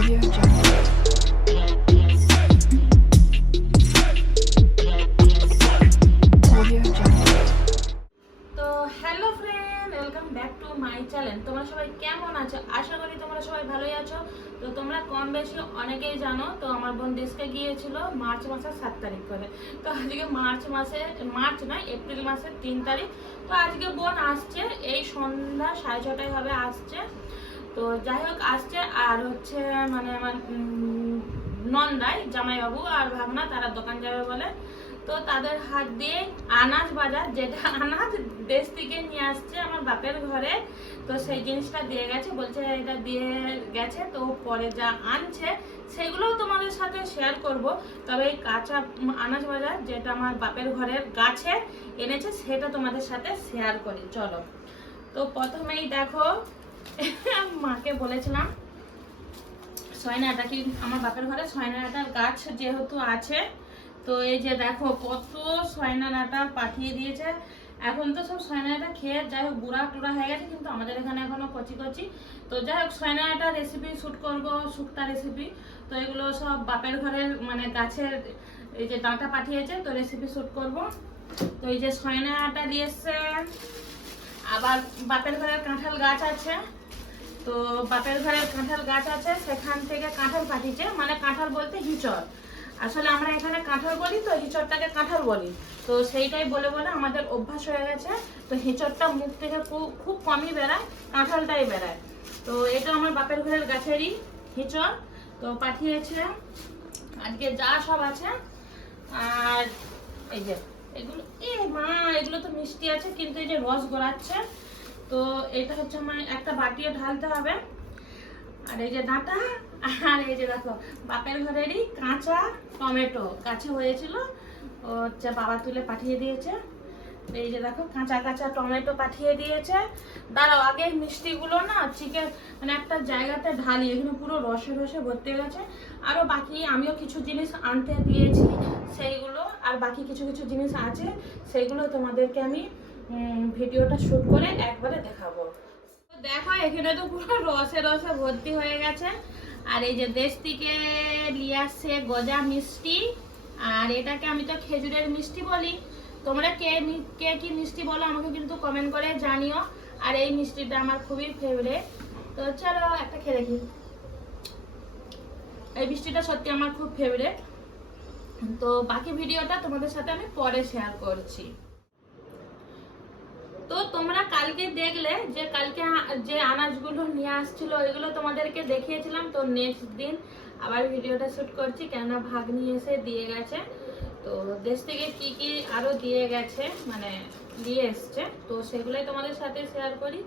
Audio Jungle. My channel তোমরা সবাই কেমন আছো? আশা করি তোমরা সবাই ভালোই আছো। তো তোমরা কম বেশি অনেকেই জানো, তো আমার বোন দেশকে গিয়েছিল মার্চ মাসের সাত তারিখ করে। তো আজকে মার্চ মাসে, মার্চ নয়, এপ্রিল মাসের তিন তারিখ। তো আজকে বোন আসছে, এই সন্ধ্যা সাড়ে ছটায় হবে আসছে। তো যাই হোক, আসছে আর হচ্ছে মানে আমার নন্দাই, জামাইবাবু আর ভাবনা, তারা দোকান যাবে বলে। তো তাদের হাত দিয়ে আনাজ বাজার, যেটা আনাজ দেশ থেকে নিয়ে আসছে আমার বাপের ঘরে, তো সেই জিনিসটা দিয়ে গেছে, বলছে এটা দিয়ে গেছে, তো পরে যা আনছে, সেগুলোও তোমাদের সাথে শেয়ার করব। তবে এই কাঁচা আনাজ বাজার, যেটা আমার বাপের ঘরের গাছে এনেছে, সেটা তোমাদের সাথে শেয়ার করি। চলো। তো প্রথমেই দেখো মাকে বলেছিলাম সয়নাটা কি আমার বাপের ঘরে? সয়নাটার গাছ যেহেতু আছে, তো এই যে দেখো কত সয়নাটা পাঠিয়ে দিয়েছে। এখন তো সব সয়নাটা খেয়ে যাই হোক বুড়া টুড়া হয়ে গেছে, কিন্তু আমাদের এখানে এখনও কচি কচি। তো যাই হোক সয়নাটা রেসিপি শ্যুট করব, শুক্তা রেসিপি তো এগুলো সব বাপের ঘরের মানে গাছের এই যে ডাঁটা পাঠিয়েছে, তো রেসিপি শ্যুট করব। তো এই যে সয়নাটা দিয়ে এসছে। আবার বাপের ঘরের কাঁঠাল গাছ আছে। তো বাপের ঘরের কাঁঠাল গাছ আছে, সেখান থেকে কাঁঠাল পাঠিয়েছে। মানে কাঁঠাল বলতে হিচড়। আসলে আমরা এখানে কাঁঠাল বলি তো, হিচড়টাকে কাঁঠাল বলি। তো সেইটাই বলে বলে আমাদের অভ্যাস হয়ে গেছে। তো হিচড়টা মুখ থেকে খুব- কমই বেড়ায়, কাঁঠালটাই বেড়ায়। তো এটা আমার বাপের ঘরের গাছেরই হিচড়। তো পাঠিয়েছে। আজকে যা সব আছে। আর এই যে এগুলো, এ মা, এগুলো তো মিষ্টি আছে, কিন্তু এই যে রস গড়াচ্ছে, তো এটা হচ্ছে আমার একটা বাটিও ঢালতে হবে। আর এই যে ডাঁটা, আর এই যে দেখো, বাপের ঘরেরই কাঁচা টমেটো গাছে হয়েছিল হচ্ছে বাবা তুলে পাঠিয়ে দিয়েছে। এই যে দেখো, কাঁচা কাঁচা টমেটো পাঠিয়ে দিয়েছে। দাঁড়াও, আগে মিষ্টিগুলো না চিকেন মানে একটা জায়গাতে ঢালি, এখানে পুরো রসে রসে ভর্তি গেছে। আরও বাকি, আমিও কিছু জিনিস আনতে দিয়েছি, সেইগুলো আর বাকি কিছু কিছু জিনিস আছে সেইগুলো তোমাদেরকে আমি ভিডিওটা শ্যুট করে একবারে দেখাবো। দেখো, এখানে তো পুরো রসে রসে ভর্তি হয়ে গেছে। আর এই যে দেশ থেকে নিয়ে আসছে গজা মিষ্টি, আর এটাকে আমি তো খেজুরের মিষ্টি বলি। তোমরা কে কে কি মিষ্টি বলো আমাকে কিন্তু কমেন্ট করে জানিও। আর এই মিষ্টিটা আমার খুবই ফেভারেট তো চলো, একটা খেয়ে দেখি। এই মিষ্টিটা সত্যি আমার খুব ফেভারিট তো বাকি ভিডিওটা তোমাদের সাথে আমি পরে শেয়ার করছি। তো তোমরা কালকে দেখলে যে কালকে যে আনাজগুলো নিয়ে আসছিল, ওইগুলো তোমাদেরকে দেখিয়েছিলাম। তো নেক্সট দিন আবার ভিডিওটা শুট করছি, কেননা ভাগ্নি এসে দিয়ে গেছে। তো দেশ থেকে কি কি আরও দিয়ে গেছে মানে দিয়ে এসছে, তো সেগুলোই তোমাদের সাথে শেয়ার করি।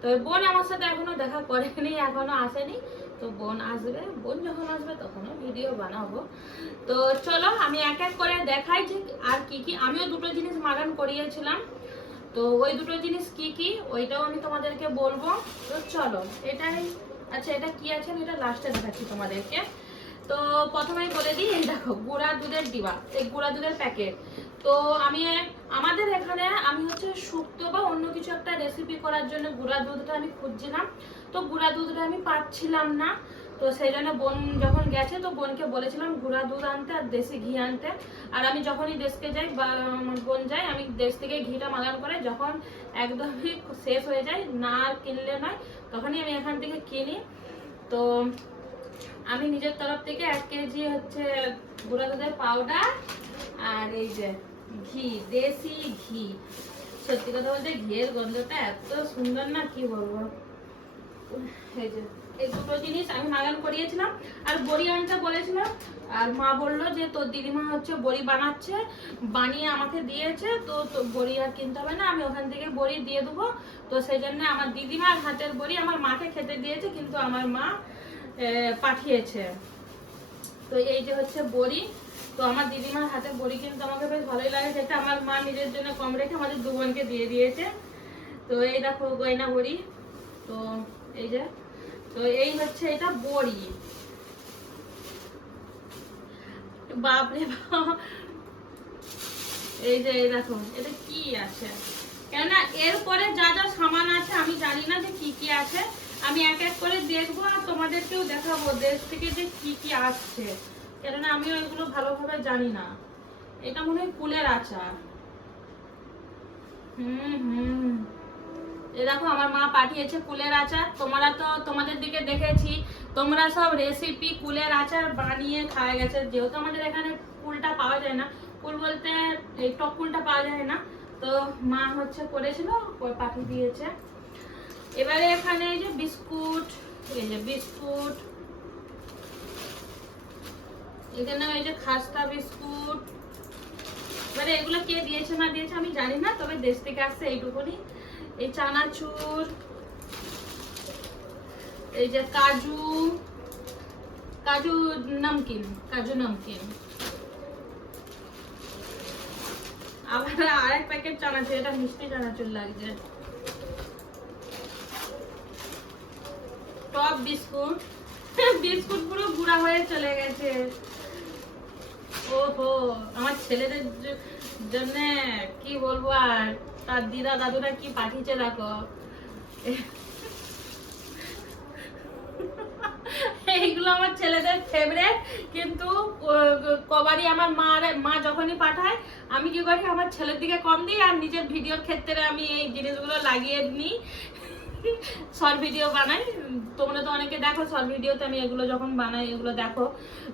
তো বোন আমার সাথে এখনও দেখা করেনি, এখনও আসেনি। তো বোন আসবে, বোন যখন আসবে তখনও ভিডিও বানাবো। তো চলো, আমি এক এক করে দেখাই যে আর কি কি। আমিও দুটো জিনিস মাগান করিয়েছিলাম। তো ওই দুটো জিনিস কি কি, ওইটাও আমি তোমাদেরকে বলব। তো চলো, এটাই আচ্ছা এটা কি আছে? আমি এটা লাস্টে দেখাচ্ছি তোমাদেরকে। তো প্রথমেই বলে দিই, এই দেখো, গুঁড়া দুধের ডিবা, এই গুঁড়া দুধের প্যাকেট। তো আমি, আমাদের এখানে আমি হচ্ছে শুক্তো বা অন্য কিছু একটা রেসিপি করার জন্য গুঁড়া দুধটা আমি খুঁজছিলাম। তো গুঁড়া দুধটা আমি পাচ্ছিলাম না। তো সেই জন্য বোন যখন গেছে, তো বোনকে বলেছিলাম গুঁড়া দুধ আনতে আর দেশি ঘি আনতে। আর আমি যখনই দেশকে যাই বা বোন যাই আমি দেশ থেকে ঘিটা মাগান করে যখন একদমই শেষ হয়ে যায়, না আর কিনলে নয়, তখনই আমি এখান থেকে কিনি। তো আমি নিজের তরফ থেকে এক কেজি হচ্ছে গুঁড়া দুধের পাউডার আর এই যে ঘি, দেশি ঘি। সত্যি কথা বলতে ঘিয়ের গন্ধটা এত সুন্দর না, কি বলব? এই দুটো জিনিস আমি মাগান করিয়েছিলাম। আর বড়ি আনতে বলেছিলাম আর মা বলল যে, তোর দিদিমা হচ্ছে বড়ি বানাচ্ছে, বানিয়ে আমাকে দিয়েছে, তো তো বড়ি আর কিনতে হবে না, আমি ওখান থেকে বড়ি দিয়ে দেবো। তো সেই জন্য আমার দিদিমার হাতের বড়ি আমার মাকে খেতে দিয়েছে, কিন্তু আমার মা পাঠিয়েছে। তো এই যে হচ্ছে বড়ি, তো আমার দিদিমার হাতের বড়ি কিন্তু আমাকে বেশ ভালোই লাগে সেটা আমার মা নিজের জন্য কম রেখে আমাদের দু বোনকে দিয়ে দিয়েছে। তো এই দেখো গয়না বড়ি। এই যে। তো এই হচ্ছে এটা বড়ি। বাপরে বাপ। এই যে দেখো, এটা কি আছে? কেননা এরপরে যা যা সামান আছে, আমি জানি না যে কি কি আছে। আমি এক এক করে দেখব আর তোমাদেরকেও দেখাবো দেশ থেকে যে কি কি আসছে। কেননা আমিও এগুলো ভালোভাবে জানি না। এটা মনে হয় কুলের আচার। হুম হুম। এ দেখো, আমার মা পাঠিয়েছে কুলের আচার। তোমরা তো তোমাদের দিকে দেখেছি, তোমরা সব রেসিপি কুলের আচার বানিয়ে খাওয়া গেছে। যেহেতু আমাদের এখানে কুলটা পাওয়া যায় না, কুল বলতে এই টক কুলটা পাওয়া যায় না, তো মা হচ্ছে করেছিল পাঠিয়ে দিয়েছে। এবারে এখানে এই যে বিস্কুট, এই যে বিস্কুট, এখানে এই যে খাস্তা বিস্কুট। এবারে এগুলো কে দিয়েছে না দিয়েছে আমি জানি না, তবে দেশ থেকে আসছে এইটুকুনি। এই চানাচুর, এই যে কাজু কাজু নমকিন কাজু নমকিন। আবার আরেক প্যাকেট চানাচুর, এটা মিষ্টি চানাচুর লাগছে। টপ বিস্কুট বিস্কুট পুরো গুঁড়া হয়ে চলে গেছে। ওহো, আমার ছেলেদের জন্য কি বলব আর? তার দিদা দাদুরা কি পাঠিয়েছে দেখো। এইগুলো আমার ছেলেদের ফেভারেট কিন্তু কবারই আমার মা মা যখনই পাঠায়, আমি কি করি, আমার ছেলের দিকে কম দিই আর নিজের ভিডিওর ক্ষেত্রে আমি এই জিনিসগুলো লাগিয়ে নিই। শর্ট ভিডিও বানাই। তোমরা তো অনেকে দেখো শর্ট ভিডিওতে আমি এগুলো যখন বানাই, এগুলো দেখো।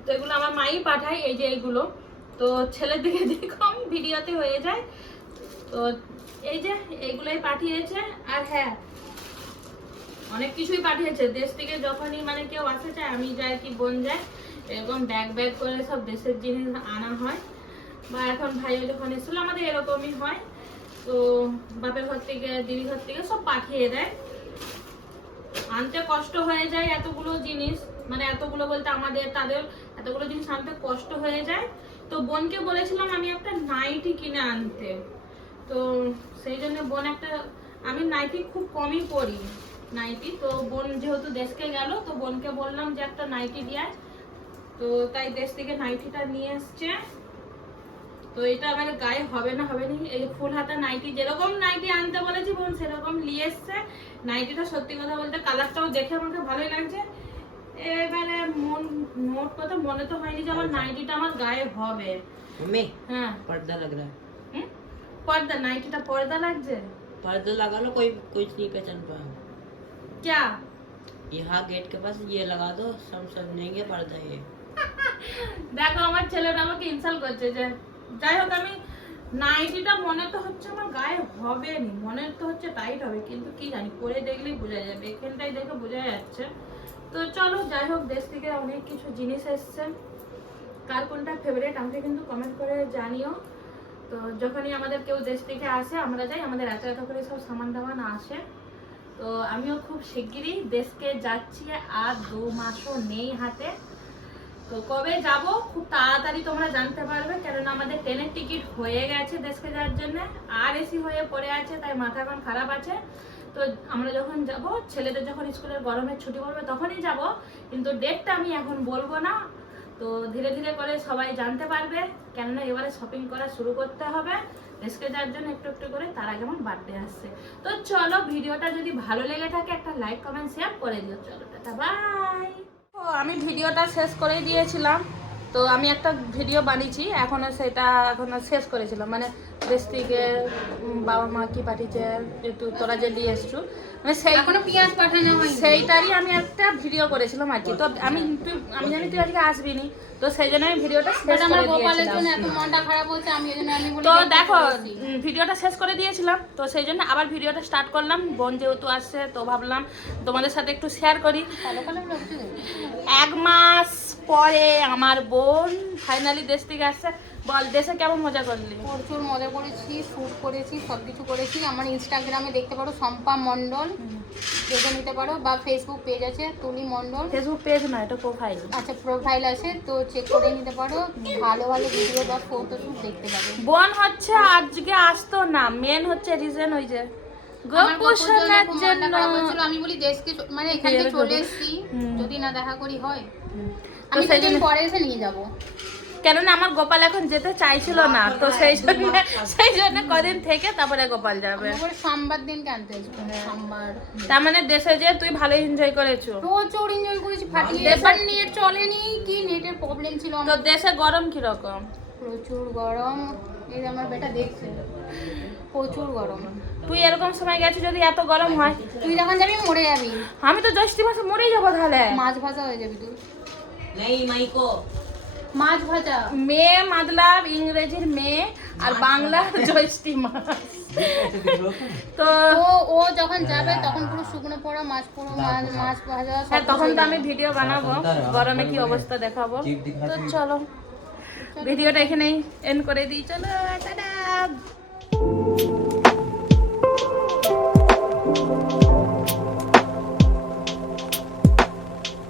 তো এগুলো আমার মাই পাঠায়, এই যে এইগুলো তো ছেলের দিকে কম ভিডিওতে হয়ে যায়। তো এই যে, এইগুলোই পাঠিয়েছে, আর হ্যাঁ অনেক কিছুই পাঠিয়েছে। দেশ থেকে যখনই মানে কেউ আসে যায়, আমি যাই কি বোন যায়, এরকম ব্যাগ ব্যাগ করে সব দেশের জিনিস আনা হয়। বা এখন ভাইও যখন এসেছিল, আমাদের এরকমই হয়। তো বাপের ঘর থেকে, দিদির ঘর থেকে সব পাঠিয়ে দেয়। আনতে কষ্ট হয়ে যায় এতগুলো জিনিস। মানে এতগুলো বলতে আমাদের, তাদের এতগুলো জিনিস আনতে কষ্ট হয়ে যায়। তো বোনকে বলেছিলাম আমি একটা নাইটি কিনে আনতে। তো সেই জন্য বোন একটা, আমি নাইটি খুব কমই পরি, নাইটি। তো বোন যেহেতু দেশকে গেল, তো বোনকে বললাম যে একটা নাইটি দিয়ে তো তাই দেশ থেকে নাইটিটা নিয়ে এসছে। তো এটা আমার গায়ে হবে না হবে না, এই ফুল হাতা নাইটি, যেরকম নাইটি আনতে বলেছি বোন, সেরকম নিয়ে এসছে। নাইটিটা সত্যি কথা বলতে কালারটাও দেখে আমাকে ভালোই লাগছে। এবারে মন মোট কথা মনে তো হয়নি যে আমার নাইটিটা আমার গায়ে হবে मम्मी হ্যাঁ पर्दा लग रहा है হুম? পর্দা নাইটিটা পর্দা লাগছে पर्दा लगा लो कोई कुछ नहीं पहचान पाया क्या यहाँ गेट के पास ये लगा दो सब समझेंगे पर्दा ये দেখো আমার ছেলেটা আমাকে ইনসাল্ট করছে যে যাই হোক আমি নাইটিটা মনে তো হচ্ছে আমার গায়ে হবে নি মনে তো হচ্ছে টাইট হবে কিন্তু কি জানি পরে দেখলেই বোঝা যাবে এখানটাই দেখে বোঝা যাচ্ছে তো চলো, যাই হোক, দেশ থেকে অনেক কিছু জিনিস এসছে। কার কোনটা ফেভারিট আমাকে কিন্তু কমেন্ট করে জানিও। তো যখনই আমাদের কেউ দেশ থেকে আসে, আমরা যাই, আমাদের এত এত করে সব সামান দামান আসে। তো আমিও খুব শিগগিরই দেশকে যাচ্ছি আর দু মাসও নেই হাতে। তো কবে যাব, খুব তাড়াতাড়ি তোমরা জানতে পারবে, কেননা আমাদের ট্রেনের টিকিট হয়ে গেছে দেশকে যাওয়ার জন্য। আর এসি হয়ে পড়ে আছে, তাই মাথা এখন খারাপ আছে। তো আমরা যখন যাব, ছেলেদের যখন স্কুলের গরমের ছুটি পড়বে তখনই যাব, কিন্তু ডেটটা আমি এখন বলব না। তো ধীরে ধীরে করে সবাই জানতে পারবে, কেননা এবারে শপিং করা শুরু করতে হবে। দেশকে যাওয়ার জন্য একটু একটু করে তার আগে আমার বার্থডে আসছে। তো চলো ভিডিওটা যদি ভালো লেগে থাকে, একটা লাইক কমেন্ট শেয়ার করে দিও। চলো টাটা বাই ও, আমি ভিডিওটা শেষ করেই দিয়েছিলাম। তো আমি একটা ভিডিও বানিয়েছি, এখনও সেটা, এখনও শেষ করেছিলাম। মানে দেশ থেকে বাবা মা কি পাঠিয়েছে যেহেতু তোরা যে নিয়ে এসছু। মানে সেই এখনও পেঁয়াজ পাঠানো হয়নি। সেইটারই আমি একটা ভিডিও করেছিলাম আর কি। তো আমি তুই আমি জানি তুই আজকে আসবি নি তো সেই জন্য আমি ভিডিওটা শেষ করে দিয়েছিলাম। এত মনটা খারাপ হচ্ছে আমি ওই আমি বলি তো দেখো ভিডিওটা শেষ করে দিয়েছিলাম। তো সেই জন্য আবার ভিডিওটা স্টার্ট করলাম। বোন যেহেতু আসছে তো ভাবলাম তোমাদের সাথে একটু শেয়ার করি? এক মাস পরে আমার বোন ফাইনালি দেশ থেকে আসছে। বল দেশে কেমন মজা করলি? প্রচুর মজা করেছি শ্যুট করেছি সব কিছু করেছি। আমার ইনস্টাগ্রামে দেখতে পারো সম্পা মণ্ডল দেখে নিতে পারো বা ফেসবুক পেজ আছে তুলি মণ্ডল। ফেসবুক পেজ না এটা প্রোফাইল আচ্ছা প্রোফাইল আছে তো চেক করে নিতে পারো। ভালো ভালো ভিডিও বা ফটো শ্যুট দেখতে পাবে বোন হচ্ছে আজকে আসতো না মেন হচ্ছে রিজন ওই যে জন্য। আমি বলি দেশকে মানে এখানে চলে। এসেছি যদি না দেখা করি হয়। আমি জন্য- পরে এসে নিয়ে যাব। কেননা আমার গোপাল এখন যেতে চাইছিল না তো সেই জন্য সেই জন্য কদিন থেকে তারপরে গোপাল যাবে। সোমবার দিন কানতে হ্যাঁ। সোমবার। তার মানে দেশে যে তুই ভালো এনজয় করেছ। প্রচুর এনজয় করেছি ফাটিয়ে এবার নেট চলেনি কি নেটের প্রবলেম ছিল তো দেশে গরম কি রকম প্রচুর গরম। এই যে আমার বেটা দেখছে প্রচুর গরম। তুই এরকম সময় গেছিস যদি এত গরম হয়? তুই যখন যাবি মরে যাবি। আমি তো জ্যৈষ্ঠ মাসে মরেই যাব তাহলে। মাছ ভাজা হয়ে যাবি তুই। নেই মাইকো। মাছ ভাজা। মেয়ে মাতলাব ইংরেজির মেয়ে আর বাংলার জ্যৈষ্ঠী মাস তো ও ও যখন যাবে তখন পুরো শুকনো পোড়া মাছ পুরো মাছ মাছ ভাজা হ্যাঁ তখন তো আমি ভিডিও বানাবো। গরমে কি অবস্থা দেখাবো? তো চলো। ভিডিওটা এখানেই এন্ড করে দিই। চলো টাটা।